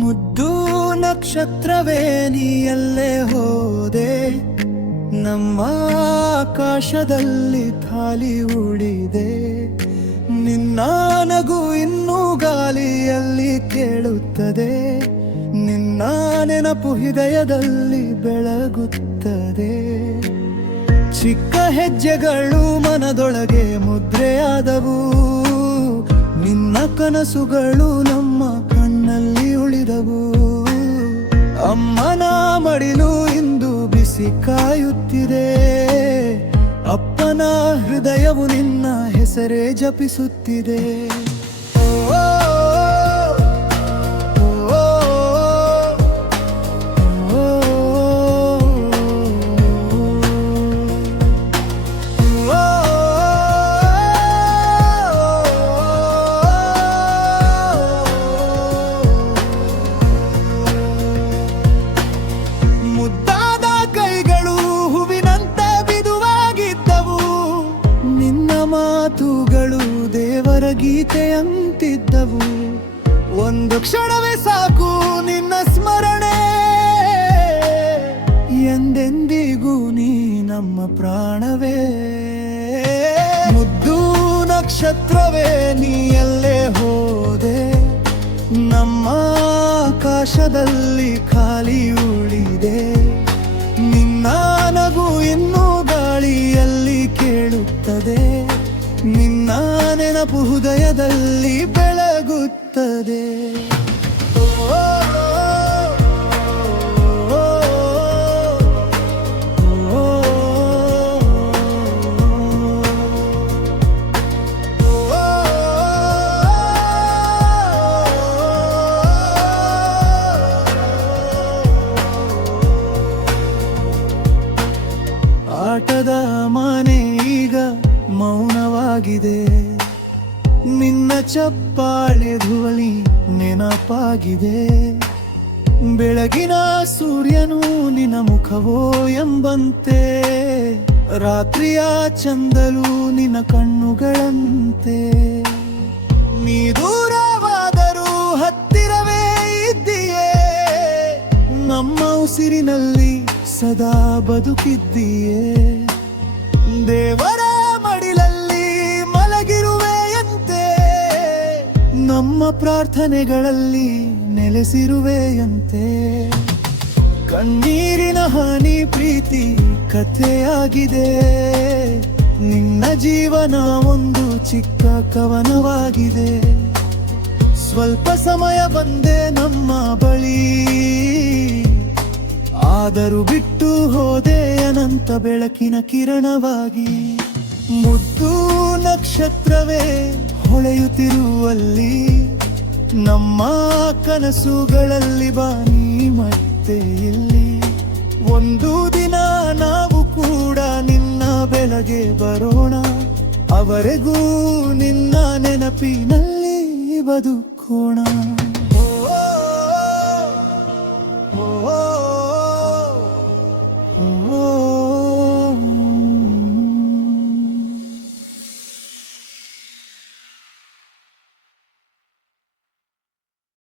ಮುದ್ದು ನಕ್ಷತ್ರವೇ ನೀ ಎಲ್ಲೇ ಹೋದೆ, ನಮ್ಮ ಆಕಾಶದಲ್ಲಿ ಖಾಲಿ ಉಳಿದೆ. ನಿನ್ನ ನಗು ಇನ್ನೂ ಗಾಳಿಯಲ್ಲಿ ಕೇಳುತ್ತದೆ, ನಿನ್ನ ನೆನಪು ಹೃದಯದಲ್ಲಿ ಬೆಳಗುತ್ತದೆ. ಚಿಕ್ಕ ಹೆಜ್ಜೆಗಳು ಮನದೊಳಗೆ ಮುದ್ರೆಯಾದವು, ನಿನ್ನ ಕನಸುಗಳು ನಮ್ಮ ಕಣ್ಣಲ್ಲಿ ಉಳಿದವು. ಅಮ್ಮನ ಮಡಿಲು ಇಂದು ಬಿಸಿ ಕಾಯುತ್ತಿದೆ, ಅಪ್ಪನ ಹೃದಯವು ನಿನ್ನ ಹೆಸರೇ ಜಪಿಸುತ್ತಿದೆ. ಮುದ್ದಾದ ಕೈಗಳು ಹೂವಿನಂತೆ ಬಿದುವಾಗಿದ್ದವು, ನಿನ್ನ ಮಾತುಗಳು ದೇವರ ಗೀತೆಯಂತಿದ್ದವು. ಒಂದು ಕ್ಷಣವೇ ಸಾಕು ನಿನ್ನ ಸ್ಮರಣೆ, ಎಂದೆಂದಿಗೂ ನೀ ನಮ್ಮ ಪ್ರಾಣವೇ. ಮುದ್ದು ನಕ್ಷತ್ರವೇ ನೀ ಎಲ್ಲೇ ಹೋದೆ, ನಮ್ಮ ಆಕಾಶದಲ್ಲಿ ಖಾಲಿ ಉಳಿದೆ. ನಿನ್ನ ನಗು ಇನ್ನೂ ಗಾಳಿಯಲ್ಲಿ ಕೇಳುತ್ತದೆ, ನಿನ್ನ ನೆನಪು ಹೃದಯದಲ್ಲಿ ಬೆಳಗುತ್ತದೆ. ಆಟದ ಮನೆ ಈಗ ಮೌನವಾಗಿದೆ, ನಿನ್ನ ಚಪ್ಪಾಳೆ ಧ್ವನಿ ನೆನಪಾಗಿದೆ. ಬೆಳಗಿನ ಸೂರ್ಯನು ನಿನ್ನ ಮುಖವೋ ಎಂಬಂತೆ, ರಾತ್ರಿಯ ಚಂದಲು ನಿನ್ನ ಕಣ್ಣುಗಳಂತೆ. ನೀ ದೂರವಾದರೂ ಹತ್ತಿರವೇ ಇದ್ದೀಯೇ, ನಮ್ಮ ಉಸಿರಿನಲ್ಲಿ ಸದಾ ಬದುಕಿದ್ದೀಯೇ. ದೇವರ ಮಡಿಲಲ್ಲಿ ಮಲಗಿರುವೆಯಂತೆ, ನಮ್ಮ ಪ್ರಾರ್ಥನೆಗಳಲ್ಲಿ ನೆಲೆಸಿರುವೆಯಂತೆ. ಕಣ್ಣೀರಿನ ಹಾನಿ ಪ್ರೀತಿ ಕಥೆಯಾಗಿದೆ, ನಿನ್ನ ಜೀವನ ಒಂದು ಚಿಕ್ಕ ಕವನವಾಗಿದೆ. ಸ್ವಲ್ಪ ಸಮಯ ಬಂದೆ ನಮ್ಮ ಬಳಿ, ಆದರೂ ಬಿಟ್ಟು ಹೋದೆ ಅನಂತ ಬೆಳಕಿನ ಕಿರಣವಾಗಿ. ಮುದ್ದು ನಕ್ಷತ್ರವೇ ಹೊಳೆಯುತ್ತಿರುವಲ್ಲಿ, ನಮ್ಮ ಕನಸುಗಳಲ್ಲಿ ಬಾನಿ ಮತ್ತೆ ಇಲ್ಲಿ. ಒಂದು ದಿನ ನಾವು ಕೂಡ ನಿನ್ನ ಬೆಳಗ್ಗೆ ಬರೋಣ, ಅವರೆಗೂ ನಿನ್ನ ನೆನಪಿನಲ್ಲಿ ಬದುಕೋಣ.